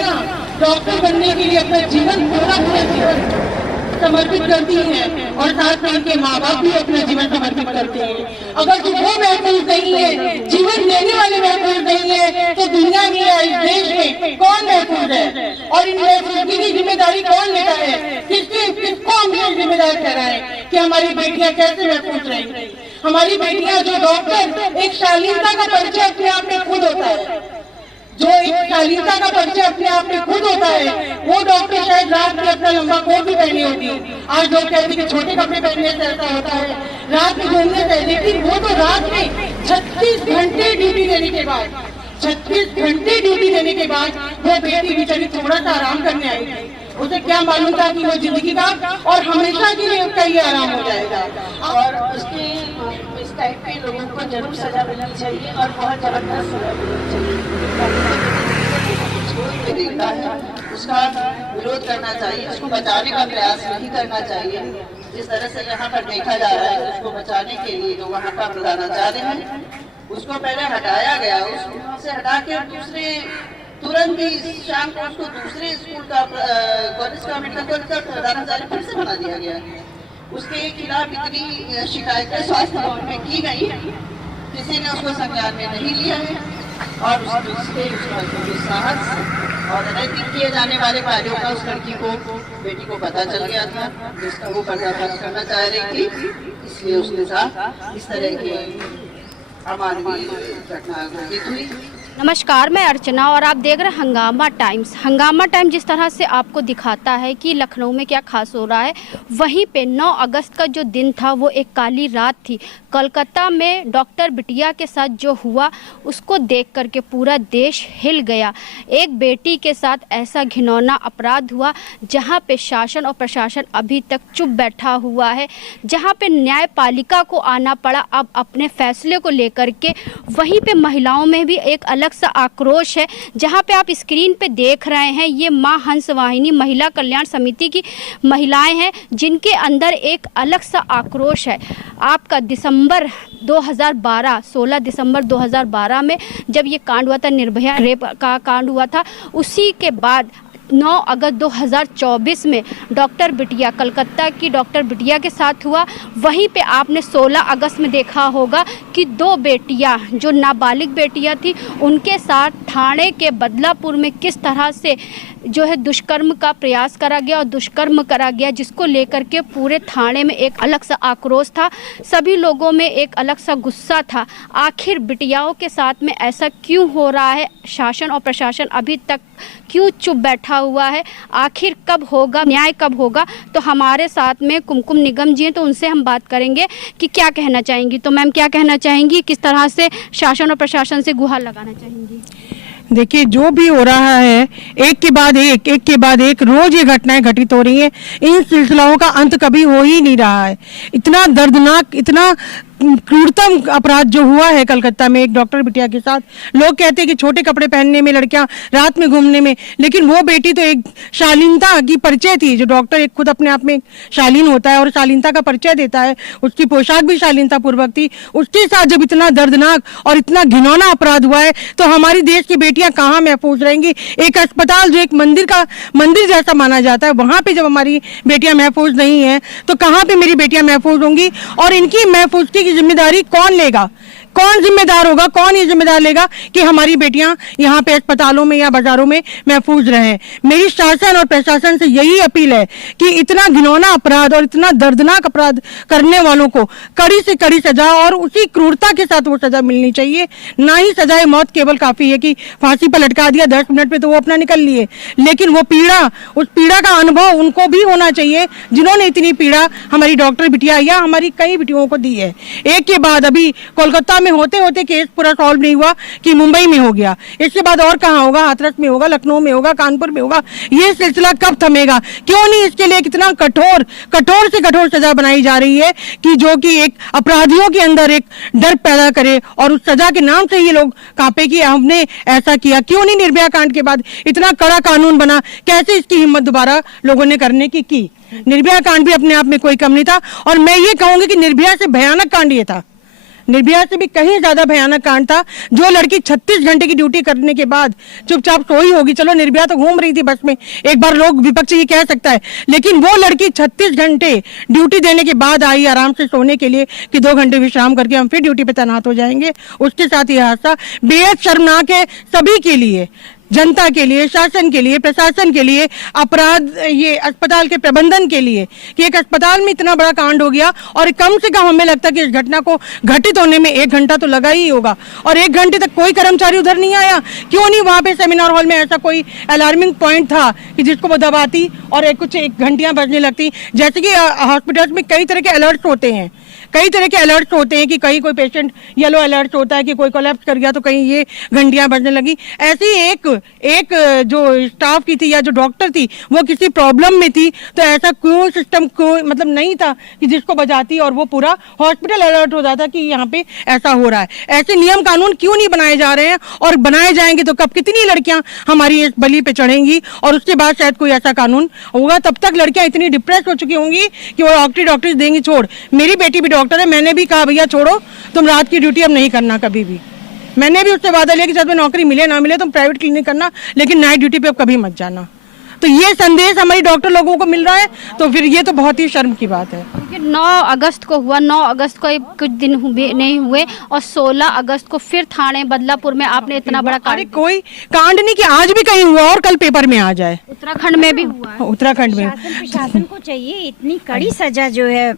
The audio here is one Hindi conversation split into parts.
लड़कियां डॉक्टर बनने के लिए अपना जीवन पूरा जीवन समर्पित करती हैं और साथ में उनके माँ बाप भी अपना जीवन समर्पित करते हैं। अगर जो वो महफूज नहीं है, जीवन देने वाले महफूज नहीं है, तो दुनिया में या इस देश में कौन महफूज है? और इन महफूजगी की जिम्मेदारी कौन लेता है? किसको हम ये जिम्मेदार ठहराएं कि हमारी बेटियां कैसे महफूज रहेंगी? हमारी बेटियां जो डॉक्टर, एक शालीनता का परिचय अपने आप में खुद होता है, जो एक शालीनता का परिचय अपने आप में खुद होता है, वो डॉक्टर शायद रात में अपना लंबा कोट भी पहनी होती है। आज लोग कहते हैं कि छोटे कपड़े पहनने से ऐसा होता है, रात में घूमने से, लेकिन वो तो रात में 36 घंटे ड्यूटी देने के बाद 36 घंटे ड्यूटी देने के बाद वो बेटी बेचारी थोड़ा सा आराम करने आई थी। उसे क्या मालूम था कि वो जिंदगी का और हमेशा के लिए उसका ये आराम हो जाएगा। और उसके इस टाइप के लोगों को जरूर सजा मिलनी चाहिए और बहुत जबरदस्त सजा मिलनी चाहिए। देखता है उसका विरोध करना चाहिए, उसको बचाने का प्रयास नहीं करना चाहिए। जिस तरह से यहाँ पर देखा जा रहा है, उसको बचाने के लिए जो वहाँ का प्रधानाचार्य है उसको पहले हटाया गया, उससे हटा के दूसरे तुरंत ही शाम को उसको दूसरे स्कूल का कॉलेज का मेडिकल कॉलेज का प्रधानाचार्य फिर से बना दिया गया। उसके खिलाफ इतनी शिकायतें स्वास्थ्य भवन में की गई, किसी ने उसको संज्ञान में नहीं लिया है और उसके साहस और अनैतिक किए जाने वाले कार्यों का उस लड़की को, बेटी को पता चल गया था, जिसका वो पर्दाफाश करना चाह रही थी, इसलिए उसके साथ इस तरह की अमानवीय घटना घटित हुई। नमस्कार, मैं अर्चना और आप देख रहे हैं हंगामा टाइम्स। हंगामा टाइम्स जिस तरह से आपको दिखाता है कि लखनऊ में क्या खास हो रहा है, वहीं पे 9 अगस्त का जो दिन था वो एक काली रात थी। कोलकाता में डॉक्टर बिटिया के साथ जो हुआ उसको देख करके पूरा देश हिल गया। एक बेटी के साथ ऐसा घिनौना अपराध हुआ जहां पे शासन और प्रशासन अभी तक चुप बैठा हुआ है, जहां पे न्यायपालिका को आना पड़ा अब अपने फैसले को लेकर के। वहीं पे महिलाओं में भी एक अलग सा आक्रोश है। जहां पे आप स्क्रीन पे देख रहे हैं, ये मां हंस वाहिनी महिला कल्याण समिति की महिलाएं हैं, जिनके अंदर एक अलग सा आक्रोश है। आपका 16 दिसंबर 2012 में जब ये कांड हुआ था, निर्भया रेप का कांड हुआ था, उसी के बाद 9 अगस्त 2024 में डॉक्टर बिटिया, कलकत्ता की डॉक्टर बिटिया के साथ हुआ। वहीं पे आपने 16 अगस्त में देखा होगा कि 2 बेटियां जो नाबालिग बेटियां थी, उनके साथ ठाणे के बदलापुर में किस तरह से जो है दुष्कर्म का प्रयास करा गया और दुष्कर्म करा गया, जिसको लेकर के पूरे थाने में एक अलग सा आक्रोश था। सभी लोगों में एक अलग सा गुस्सा था। आखिर बिटियाओं के साथ में ऐसा क्यों हो रहा है? शासन और प्रशासन अभी तक क्यों चुप बैठा हुआ है? आखिर कब होगा न्याय, कब होगा? तो हमारे साथ में कुमकुम निगम जी हैं, तो उनसे हम बात करेंगे कि क्या कहना चाहेंगी। तो मैम, क्या कहना चाहेंगी, किस तरह से शासन और प्रशासन से गुहार लगाना चाहेंगी? देखिए, जो भी हो रहा है, एक के बाद एक रोज ये घटनाएं घटित हो रही हैं। इन सिलसिलों का अंत कभी हो ही नहीं रहा है। इतना दर्दनाक, इतना क्रूरतम अपराध जो हुआ है कलकत्ता में एक डॉक्टर बिटिया के साथ। लोग कहते हैं कि छोटे कपड़े पहनने में, लड़कियां रात में घूमने में, लेकिन वो बेटी तो एक शालीनता की परिचय थी। जो डॉक्टर एक खुद अपने आप में शालीन होता है और शालीनता का परिचय देता है, उसकी पोशाक भी शालीनता पूर्वक थी। उसके साथ जब इतना दर्दनाक और इतना घिनौना अपराध हुआ है, तो हमारी देश की बेटियां कहाँ महफूज रहेंगी? एक अस्पताल जो एक मंदिर जैसा माना जाता है, वहां पे जब हमारी बेटियां महफूज नहीं है, तो कहाँ पे मेरी बेटियां महफूज होंगी? और इनकी महफूजगी जिम्मेदारी कौन लेगा? कौन जिम्मेदार होगा? कौन ये जिम्मेदार लेगा कि हमारी बेटियां यहाँ पे अस्पतालों में या बाजारों में महफूज रहें? मेरी शासन और प्रशासन से यही अपील है कि इतना घिनौना अपराध और इतना दर्दनाक अपराध करने वालों को कड़ी से कड़ी सजा और उसी क्रूरता के साथ वो सजा मिलनी चाहिए। ना ही सजाए मौत केवल काफी है कि फांसी पर लटका दिया 10 मिनट में तो वो अपना निकल लिए, लेकिन वो पीड़ा, उस पीड़ा का अनुभव उनको भी होना चाहिए जिन्होंने इतनी पीड़ा हमारी डॉक्टर बिटिया या हमारी कई बिटियों को दी है। एक के बाद अभी कोलकाता में होते होते केस पूरा सॉल्व नहीं हुआ कि मुंबई में हो गया, इसके बाद और कहाँ होगा? हाथरस में होगा, लखनऊ में होगा, कानपुर में होगा। ये सिलसिला कब थमेगा? क्यों नहीं इसके लिए कितना कठोर से कठोर सजा बनाई जा रही है कि जो कि एक अपराधियों के अंदर एक डर पैदा करे और उस सजा के नाम से ये लोग कांपे कि हमने ऐसा किया। क्यों नहीं निर्भया कांड के बाद इतना कड़ा कानून बना? कैसे इसकी हिम्मत दोबारा लोगों ने करने की? निर्भया कांड भी अपने आप में कोई कम नहीं था, और मैं ये कहूंगी कि निर्भया से भयानक कांड ये था। निर्भया से भी कहीं ज्यादा भयानक कांड था। जो लड़की 36 घंटे की ड्यूटी करने के बाद चुपचाप सोई होगी, चलो निर्भया तो घूम रही थी बस में, एक बार लोग विपक्ष ये कह सकता है, लेकिन वो लड़की 36 घंटे ड्यूटी देने के बाद आई आराम से सोने के लिए कि 2 घंटे विश्राम करके हम फिर ड्यूटी पे तैनात हो जाएंगे। उसके साथ ये हादसा बेहद शर्मनाक है सभी के लिए, जनता के लिए, शासन के लिए, प्रशासन के लिए, अपराध ये अस्पताल के प्रबंधन के लिए, कि एक अस्पताल में इतना बड़ा कांड हो गया और कम से कम हमें लगता है कि इस घटना को घटित होने में 1 घंटा तो लगा ही होगा, और 1 घंटे तक कोई कर्मचारी उधर नहीं आया। क्यों नहीं वहां पे सेमिनार हॉल में ऐसा कोई अलार्मिंग पॉइंट था कि जिसको वो दबाती और कुछ 1 घंटियां बजने लगती। जैसे कि हॉस्पिटल्स में कई तरह के अलर्ट होते हैं, कई तरह के अलर्ट होते हैं कि कहीं कोई पेशेंट येलो अलर्ट होता है कि कोई कोलैप्स कर गया तो कहीं ये घंटियां बजने लगी। ऐसी एक जो स्टाफ की थी या जो डॉक्टर थी वो किसी प्रॉब्लम में थी, तो ऐसा कोई सिस्टम कोई मतलब नहीं था कि जिसको बजाती और वो पूरा हॉस्पिटल अलर्ट हो जाता कि यहाँ पे ऐसा हो रहा है। ऐसे नियम कानून क्यों नहीं बनाए जा रहे हैं, और बनाए जाएंगे तो कब कितनी लड़कियां हमारी इस बलि पे चढ़ेंगी, और उसके बाद शायद कोई ऐसा कानून होगा। तब तक लड़कियां इतनी डिप्रेस हो चुकी होंगी कि वो डॉक्टरी देंगी छोड़। मेरी बेटी भी डॉक्टर है, मैंने भी कहा भैया छोड़ो तुम रात की ड्यूटी अब नहीं करना कभी भी। मैंने भी उससे वादा लिया कि जब में नौकरी मिले ना मिले तुम प्राइवेट क्लिनिक करना, लेकिन नाइट ड्यूटी पे अब कभी मत जाना। तो ये संदेश हमारी डॉक्टर लोगों को मिल रहा है, तो फिर ये तो बहुत ही शर्म की बात है। 9 अगस्त को हुआ, 9 अगस्त को कुछ दिन नहीं हुए और 16 अगस्त को फिर थाने बदलापुर में आपने इतना बड़ा अरे कोई कांड नहीं कि आज भी कहीं हुआ और कल पेपर में आ जाए। उत्तराखंड में भी हुआ है। उत्तराखंड में प्रशासन को चाहिए इतनी कड़ी सजा जो है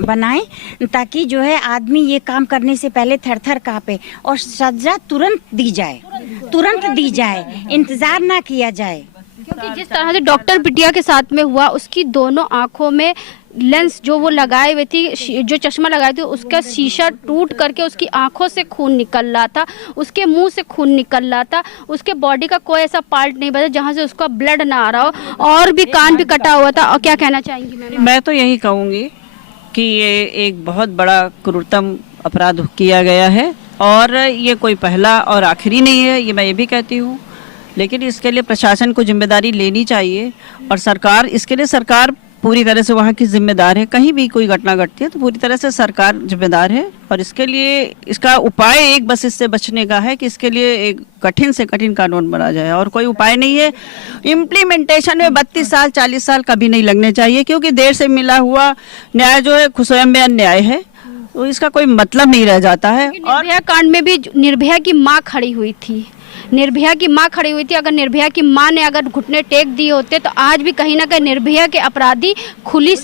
बनाए, ताकि जो है आदमी ये काम करने से पहले थर-थर कांपे, और सजा तुरंत दी जाए, इंतजार ना किया जाए। क्योंकि जिस तरह से डॉक्टर बिटिया के साथ में हुआ, उसकी दोनों आंखों में लेंस जो वो लगाए हुए थी, जो चश्मा लगाए थे, उसका शीशा टूट करके उसकी आंखों से खून निकल रहा था, उसके मुंह से खून निकल रहा था, उसके बॉडी का कोई ऐसा पार्ट नहीं बचा जहां से उसका ब्लड ना आ रहा हो, और भी कान भी कटा हुआ था। और क्या कहना चाहेंगी मैम? मैं तो यही कहूँगी कि ये एक बहुत बड़ा क्रूरतम अपराध किया गया है, और ये कोई पहला और आखिरी नहीं है, ये मैं ये भी कहती हूँ। लेकिन इसके लिए प्रशासन को जिम्मेदारी लेनी चाहिए, और सरकार इसके लिए सरकार पूरी तरह से वहाँ की जिम्मेदार है। कहीं भी कोई घटना घटती है तो पूरी तरह से सरकार जिम्मेदार है, और इसके लिए इसका उपाय एक बस इससे बचने का है कि इसके लिए एक कठिन से कठिन कानून बना जाए, और कोई उपाय नहीं है। इम्प्लीमेंटेशन में 32 साल 40 साल कभी नहीं लगने चाहिए, क्योंकि देर से मिला हुआ न्याय जो है स्वयं में अन्याय है, तो इसका कोई मतलब नहीं रह जाता है। और निर्भया कांड में भी निर्भया की माँ खड़ी हुई थी, निर्भया की माँ खड़ी हुई थी। अगर निर्भया की माँ ने अगर घुटने टेक दिए होते तो आज भी कहीं ना कहीं निर्भया के अपराधी खुले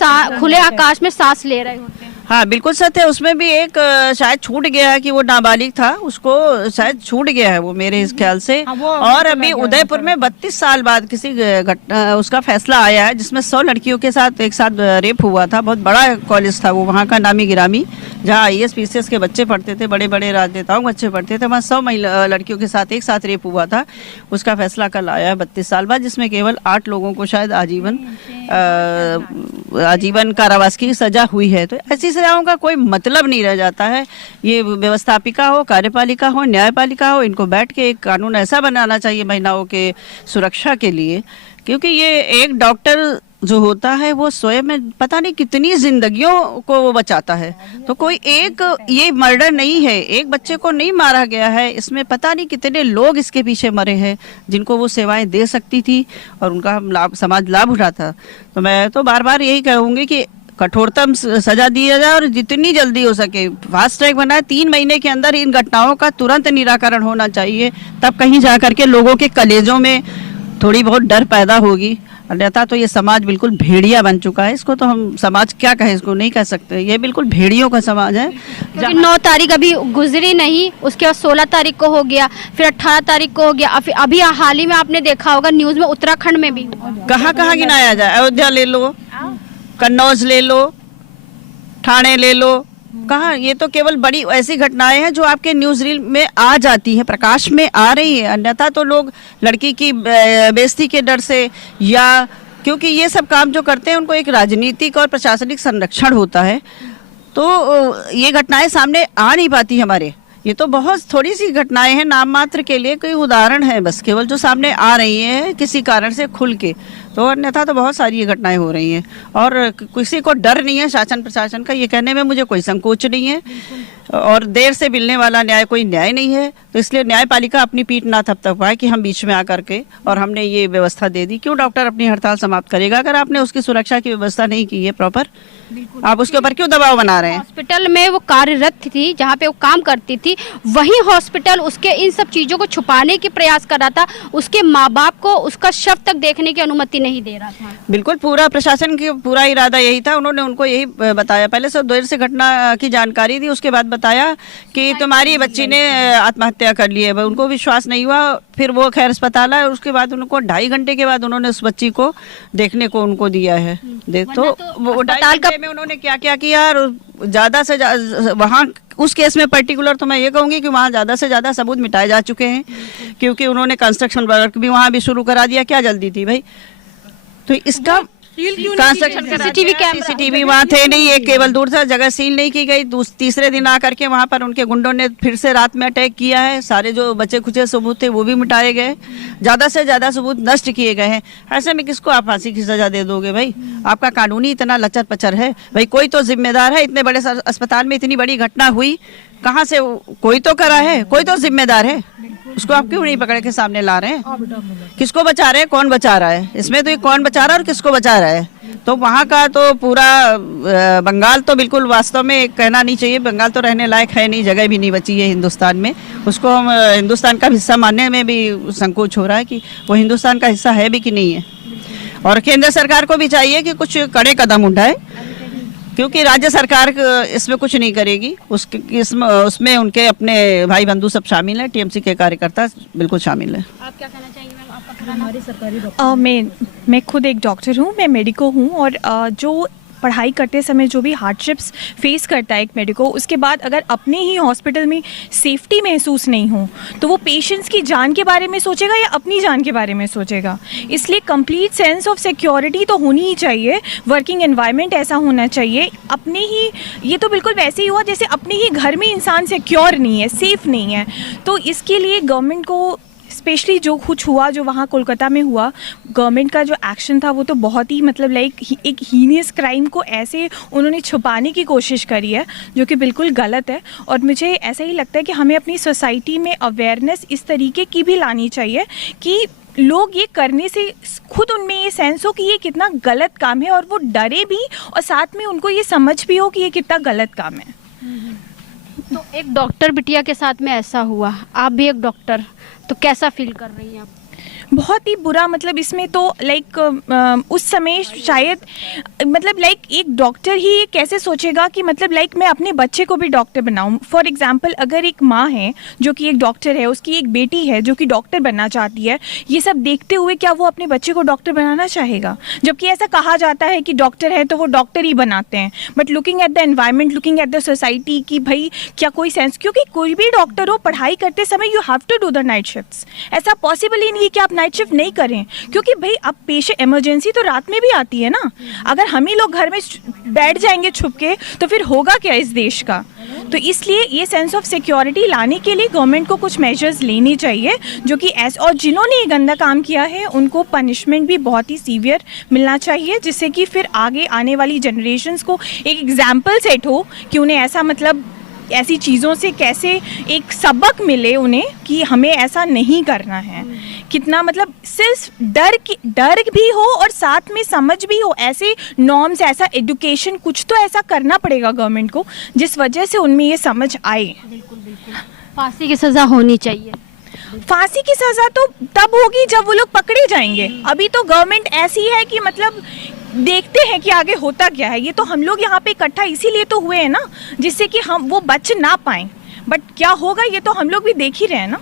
आकाश में सांस ले रहे होते। हाँ बिल्कुल सत्य है। उसमें भी एक शायद छूट गया है कि वो नाबालिग था, उसको शायद छूट गया है वो मेरे इस ख्याल से। और अभी उदयपुर में 32 साल बाद किसी घटना उसका फैसला आया है, जिसमें 100 लड़कियों के साथ एक साथ रेप हुआ था। बहुत बड़ा कॉलेज था वो, वहाँ का नामी गिरामी, जहाँ IAS PCS के बच्चे पढ़ते थे, बड़े बड़े राजनेताओं के बच्चे पढ़ते थे, वहाँ 100 लड़कियों के साथ एक साथ रेप हुआ था। उसका फैसला कल आया है 32 साल बाद, जिसमें केवल 8 लोगों को शायद आजीवन कारावास की सजा हुई है। तो ऐसी सजाओं का कोई मतलब नहीं रह जाता है। ये व्यवस्थापिका हो, कार्यपालिका हो, न्यायपालिका हो, इनको बैठ के एक कानून ऐसा बनाना चाहिए महिलाओं के सुरक्षा के लिए, क्योंकि ये एक डॉक्टर जो होता है वो स्वयं में पता नहीं कितनी जिंदगियों को वो बचाता है। तो कोई एक ये मर्डर नहीं है, एक बच्चे को नहीं मारा गया है, इसमें पता नहीं कितने लोग इसके पीछे मरे हैं जिनको वो सेवाएं दे सकती थी और उनका लाभ समाज लाभ उठाता। तो मैं तो बार बार यही कहूँगी कि कठोरतम सजा दिया जाए और जितनी जल्दी हो सके फास्ट ट्रैक बनाए। 3 महीने के अंदर इन घटनाओं का तुरंत निराकरण होना चाहिए, तब कहीं जा करके लोगों के कलेजों में थोड़ी बहुत डर पैदा होगी। अन्यथा तो ये समाज बिल्कुल भेड़िया बन चुका है। इसको तो हम समाज क्या कहें, इसको नहीं कह सकते, ये बिल्कुल भेड़ियों का समाज है। 9 तारीख अभी गुजरी नहीं, उसके बाद 16 तारीख को हो गया, फिर 18 तारीख को हो गया, फिर अभी हाल ही में आपने देखा होगा न्यूज में उत्तराखंड में भी। कहाँ गिनाया जाए? अयोध्या ले लो, कन्नौज ले लो, ठाणे ले लो, कहाँ? ये तो केवल बड़ी ऐसी घटनाएं हैं जो आपके न्यूज रील में आ जाती है, प्रकाश में आ रही है। अन्यथा तो लोग लड़की की बेइज्जती के डर से, या क्योंकि ये सब काम जो करते हैं उनको एक राजनीतिक और प्रशासनिक संरक्षण होता है, तो ये घटनाएं सामने आ नहीं पाती हमारे। ये तो बहुत थोड़ी सी घटनाएं हैं, नाम मात्र के लिए कोई उदाहरण है बस, केवल जो सामने आ रही हैं किसी कारण से खुल के। तो अन्यथा तो बहुत सारी ये घटनाएं हो रही हैं और किसी को डर नहीं है शासन प्रशासन का, ये कहने में मुझे कोई संकोच नहीं है। और देर से मिलने वाला न्याय कोई न्याय नहीं है, तो इसलिए न्यायपालिका अपनी पीठ ना थपथप पाए कि हम बीच में आकर के और हमने ये व्यवस्था दे दी। क्यों डॉक्टर अपनी हड़ताल समाप्त करेगा अगर आपने उसकी सुरक्षा की व्यवस्था नहीं की है प्रॉपर? आप उसके ऊपर क्यों दबाव बना रहे हैं? हॉस्पिटल में वो कार्यरत थी, जहाँ पे वो काम करती थी, वही हॉस्पिटल उसके इन सब चीजों को छुपाने की प्रयास कर रहा था। उसके माँ बाप को उसका शव तक देखने की अनुमति नहीं दे रहा था। बिल्कुल, पूरा प्रशासन की पूरा इरादा यही था। उन्होंने उनको यही बताया, पहले से देर से घटना की जानकारी दी, उसके बाद बताया कि तुम्हारी बच्ची ने आत्महत्या कर ली है। उनको विश्वास नहीं हुआ, फिर वो खैर अस्पताल आए, उसके बाद उनको 2.5 घंटे के बाद उन्होंने उस बच्ची को देखने को उनको दिया है। देख तो वो 2.5 घंटे में उन्होंने क्या क्या किया। और ज़्यादा से वहाँ उस केस में पर्टिकुलर तो मैं ये कहूँगी कि वहाँ ज़्यादा से ज़्यादा सबूत मिटाए जा चुके हैं, क्योंकि उन्होंने कंस्ट्रक्शन वर्क भी वहाँ भी शुरू करा दिया। क्या जल्दी थी भाई? तो इसका सीसीटीवी वहाँ थे नहीं, एक केवल दूर था, जगह सील नहीं की गई। तीसरे दिन आकर के वहाँ पर उनके गुंडों ने फिर से रात में अटैक किया है। सारे जो बचे खुचे सबूत थे वो भी मिटाए गए, ज़्यादा से ज़्यादा सबूत नष्ट किए गए हैं। ऐसे में किसको आप फांसी की सजा दे दोगे भाई? आपका कानूनी इतना लचर पचर है भाई, कोई तो जिम्मेदार है। इतने बड़े अस्पताल में इतनी बड़ी घटना हुई, कहाँ से कोई तो करा है, कोई तो जिम्मेदार है। उसको आप क्यों नहीं पकड़ के सामने ला रहे हैं? किसको बचा रहे हैं? कौन बचा रहा है इसमें? तो ये कौन बचा रहा है और किसको बचा रहा है? तो वहाँ का तो पूरा बंगाल तो बिल्कुल वास्तव में कहना नहीं चाहिए, बंगाल तो रहने लायक है नहीं, जगह भी नहीं बची है हिंदुस्तान में। उसको हम हिंदुस्तान का हिस्सा मानने में भी संकोच हो रहा है कि वो हिंदुस्तान का हिस्सा है भी कि नहीं है। और केंद्र सरकार को भी चाहिए कि कुछ कड़े कदम उठाए, क्योंकि राज्य सरकार इसमें कुछ नहीं करेगी। उसमें उनके अपने भाई बंधु सब शामिल हैं, टीएमसी के कार्यकर्ता बिल्कुल शामिल हैं। आप क्या कहना चाहेंगे मैम? आपका हमारी सरकारी मैं खुद एक डॉक्टर हूँ, मैं मेडिको हूँ। और जो पढ़ाई करते समय जो भी हार्डशिप्स फेस करता है एक मेडिको, उसके बाद अगर अपने ही हॉस्पिटल में सेफ्टी महसूस नहीं हो तो वो पेशेंट्स की जान के बारे में सोचेगा या अपनी जान के बारे में सोचेगा। इसलिए कंप्लीट सेंस ऑफ सिक्योरिटी तो होनी ही चाहिए, वर्किंग एनवायरनमेंट ऐसा होना चाहिए। अपने ही ये तो बिल्कुल वैसे ही हुआ जैसे अपने ही घर में इंसान सिक्योर नहीं है, सेफ़ नहीं है। तो इसके लिए गवर्नमेंट को स्पेशली जो कुछ हुआ, जो वहाँ कोलकाता में हुआ, गवर्नमेंट का जो एक्शन था वो तो बहुत ही मतलब लाइक एक हीनियस क्राइम को ऐसे उन्होंने छुपाने की कोशिश करी है, जो कि बिल्कुल गलत है। और मुझे ऐसा ही लगता है कि हमें अपनी सोसाइटी में अवेयरनेस इस तरीके की भी लानी चाहिए कि लोग ये करने से खुद उनमें ये सेंस हो कि ये कितना गलत काम है और वो डरे भी, और साथ में उनको ये समझ भी हो कि ये कितना गलत काम है। तो एक डॉक्टर बिटिया के साथ में ऐसा हुआ, आप भी एक डॉक्टर, तो कैसा फील कर रही हैं आप? बहुत ही बुरा, मतलब इसमें तो लाइक उस समय शायद मतलब लाइक एक डॉक्टर ही कैसे सोचेगा कि मतलब लाइक मैं अपने बच्चे को भी डॉक्टर बनाऊं। फॉर एग्जांपल अगर एक माँ है जो कि एक डॉक्टर है, उसकी एक बेटी है जो कि डॉक्टर बनना चाहती है, ये सब देखते हुए क्या वो अपने बच्चे को डॉक्टर बनाना चाहेगा? जबकि ऐसा कहा जाता है कि डॉक्टर है तो वो डॉक्टर ही बनाते हैं। But looking at the environment, looking at the society कि भाई क्या कोई सेंस, क्योंकि कोई भी डॉक्टर हो पढ़ाई करते समय you have to do the night shifts. ऐसा पॉसिबल ही नहीं है कि आप नाइट शिफ्ट नहीं करें, क्योंकि भाई अब पेशेंट इमरजेंसी तो रात में भी आती है ना। अगर हम ही लोग घर में बैठ जाएंगे छुप के तो फिर होगा क्या इस देश का? तो इसलिए ये सेंस ऑफ सिक्योरिटी लाने के लिए गवर्नमेंट को कुछ मेजर्स लेने चाहिए, जो कि ऐसे, और जिन्होंने ये गंदा काम किया है उनको पनिशमेंट भी बहुत ही सीवियर मिलना चाहिए, जिससे कि फिर आगे आने वाली जनरेशन्स को एक एग्जाम्पल सेट हो कि उन्हें ऐसा मतलब ऐसी चीज़ों से कैसे एक सबक मिले उन्हें कि हमें ऐसा नहीं करना है। कितना मतलब सिर्फ डर भी हो और साथ में समझ भी हो, ऐसे नॉर्म्स, ऐसा एजुकेशन कुछ तो ऐसा करना पड़ेगा गवर्नमेंट को जिस वजह से उनमें ये समझ आए। बिल्कुल बिल्कुल, फांसी की सज़ा होनी चाहिए। फांसी की सज़ा तो तब होगी जब वो लोग पकड़े जाएंगे। अभी तो गवर्नमेंट ऐसी है कि मतलब देखते हैं कि आगे होता क्या है। ये तो हम लोग यहाँ पे इकट्ठा इसीलिए तो हुए हैं ना, जिससे कि हम वो बच ना पाएं। बट क्या होगा ये तो हम लोग भी देख ही रहे हैं ना,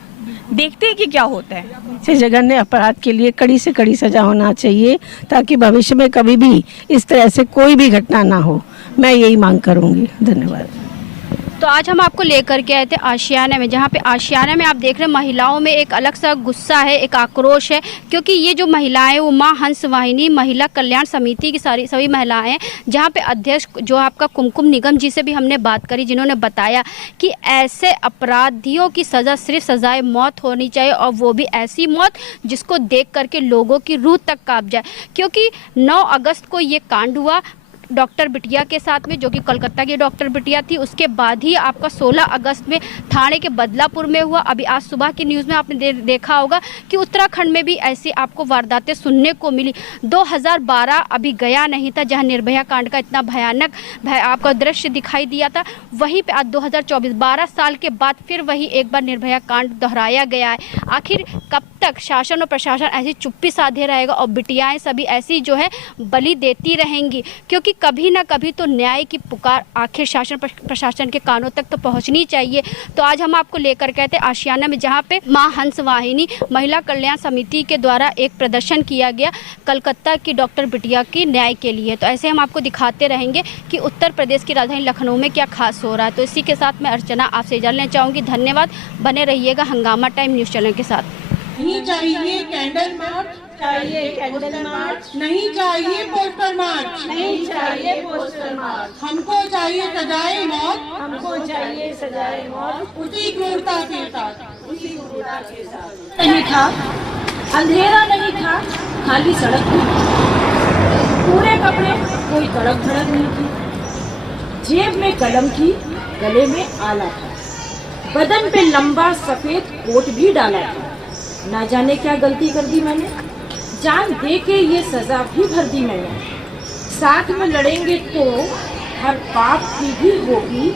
देखते हैं कि क्या होता है। ऐसे जघन्य अपराध के लिए कड़ी से कड़ी सजा होना चाहिए, ताकि भविष्य में कभी भी इस तरह से कोई भी घटना ना हो। मैं यही मांग करूंगी। धन्यवाद। तो आज हम आपको लेकर के आए थे आशियाना में, जहाँ पे आशियाना में आप देख रहे हैं महिलाओं में एक अलग सा गुस्सा है, एक आक्रोश है, क्योंकि ये जो महिलाएं वो माँ हंस वाहिनी महिला कल्याण समिति की सभी महिलाएं हैं, जहाँ पे अध्यक्ष जो आपका कुमकुम निगम जी से भी हमने बात करी, जिन्होंने बताया कि ऐसे अपराधियों की सज़ा सिर्फ सजाए मौत होनी चाहिए, और वो भी ऐसी मौत जिसको देख करके लोगों की रूह तक कांप जाए। क्योंकि 9 अगस्त को ये कांड हुआ डॉक्टर बिटिया के साथ में, जो कि कोलकाता की डॉक्टर बिटिया थी। उसके बाद ही आपका 16 अगस्त में थाने के बदलापुर में हुआ। अभी आज सुबह की न्यूज़ में आपने देखा होगा कि उत्तराखंड में भी ऐसी आपको वारदातें सुनने को मिली। 2012 अभी गया नहीं था जहां निर्भया कांड का इतना भयानक आपका दृश्य दिखाई दिया था। वहीं पे आज 2024 12 साल के बाद फिर वही एक बार निर्भया कांड दोहराया गया है। आखिर कब तक शासन और प्रशासन ऐसी चुप्पी साधे रहेगा और बिटियाएं सभी ऐसी जो है बलि देती रहेंगी? क्योंकि कभी ना कभी तो न्याय की पुकार आखिर शासन प्रशासन के कानों तक तो पहुंचनी चाहिए। तो आज हम आपको लेकर गए थे आशियाना में, जहां पे मां हंस वाहिनी महिला कल्याण समिति के द्वारा एक प्रदर्शन किया गया कलकत्ता की डॉक्टर बिटिया की न्याय के लिए। तो ऐसे हम आपको दिखाते रहेंगे कि उत्तर प्रदेश की राजधानी लखनऊ में क्या खास हो रहा है। तो इसी के साथ मैं अर्चना आपसे इजाज़त लेना चाहूँगी। धन्यवाद, बने रहिएगा हंगामा टाइम न्यूज़ चैनल के साथ। नहीं चाहिए कैंडल मार्च, चाहिए कैंडल मार्च, नहीं चाहिए पोस्टर मार्च, नहीं चाहिए पोस्टर मार्च, हमको चाहिए सजाए मौत, हमको चाहिए सजाए मौत, उसी क्रूरता के साथ, उसी क्रूरता के साथ। नहीं था, अंधेरा नहीं था, खाली सड़क थी, पूरे कपड़े, कोई तड़क भड़क नहीं थी, जेब में कलम थी, गले में आला था, बदन पे लंबा सफेद कोट भी डाला था। ना जाने क्या गलती कर दी मैंने, जान दे के ये सजा भी भर दी मैंने। साथ में लड़ेंगे तो हर पाप की भी होगी,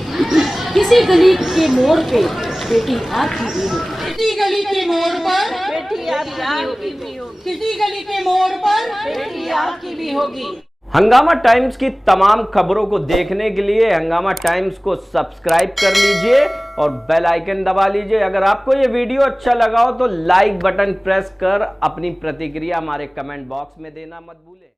किसी गली के मोड़ पे बेटी आपकी भी होगी, किसी गली के मोड़ पर बेटी आपकी भी होगी, किसी गली के मोड़ पर बेटी आपकी भी होगी। हंगामा टाइम्स की तमाम खबरों को देखने के लिए हंगामा टाइम्स को सब्सक्राइब कर लीजिए और बेल आइकन दबा लीजिए। अगर आपको ये वीडियो अच्छा लगा हो तो लाइक बटन प्रेस कर अपनी प्रतिक्रिया हमारे कमेंट बॉक्स में देना मत भूलें।